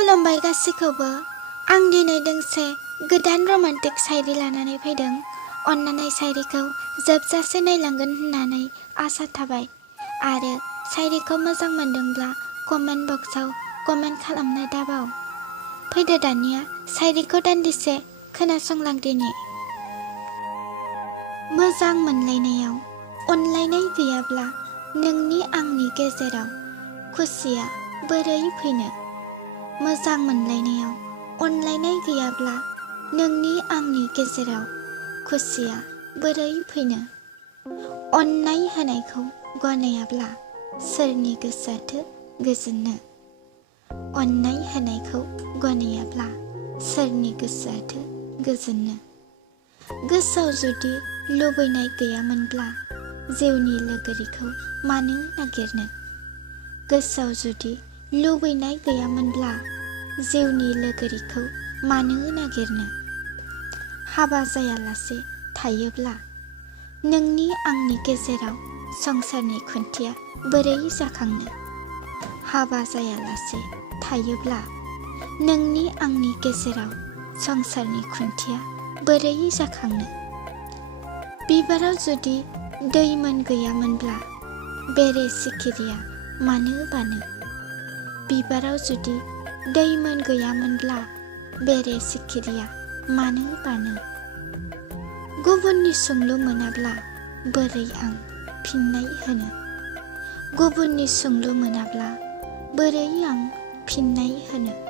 खुलुमबाय गासैखौबो। आं दिनै दोंसे गोदान रमान्टिक शायरी लानानै फैदों। अन्नानै शायरीखौ जोबजासे नायलांगोन होननानै आसा थाबाय आरो शायरीखौ मोजां मोनदोंब्ला कमेन्ट बक्सआव कमेन्ट खालामनो दाबाव। फैदो दानिया शायरीखौ दान्दिसे खोनासंलांदिनि। मोजां मोनलायनायाव अनलायनाय गैयाब्ला नोंनि आंनि गेजेराव खुसिया बोरै फैनो? मोजां मोनलायनायाव अनलायनाय गैयाब्ला नोंनि आंनि गेजेराव खुसिया बोरै फैनो? अननाय होनायखौ गनायाब्ला सोरनि गोसोआथो गोजोननो? अननाय होनायखौ गनायाब्ला सोरनि गोसोआथो गोजोननो? गोसोआव जुदि लुबैनाय गैयामोनब्ला जिउनि लोगोरिखौ मानो नागिरनो? गोसोआव जुदि लुबैनाय गैयामोनब्ला जिउनि लोगोरिखौ मानो नागिरनो? हाबा जायालासे थायोब्ला नोंनि आंनि गेजेराव संसारनि खुन्थिया बोरै जाखांनो? हाबा जायालासे थायोब्ला नोंनि आंनि गेजेराव संसारनि खुन्थिया बोरै जाखांनो? बिबाराव जुदि दैमोन गैयामोनब्ला बेरे सिखिरिया मानो बानो? बिबाराव जुदि दैमोन गैयामोनब्ला बेरे सिखिरिया मानो बानो? गुबुननि सोंलु मोनाब्ला बोरै आं फिननाय होनो? गुबुननि सोंलु मोनाब्ला बोरै आं फिननाय होनो?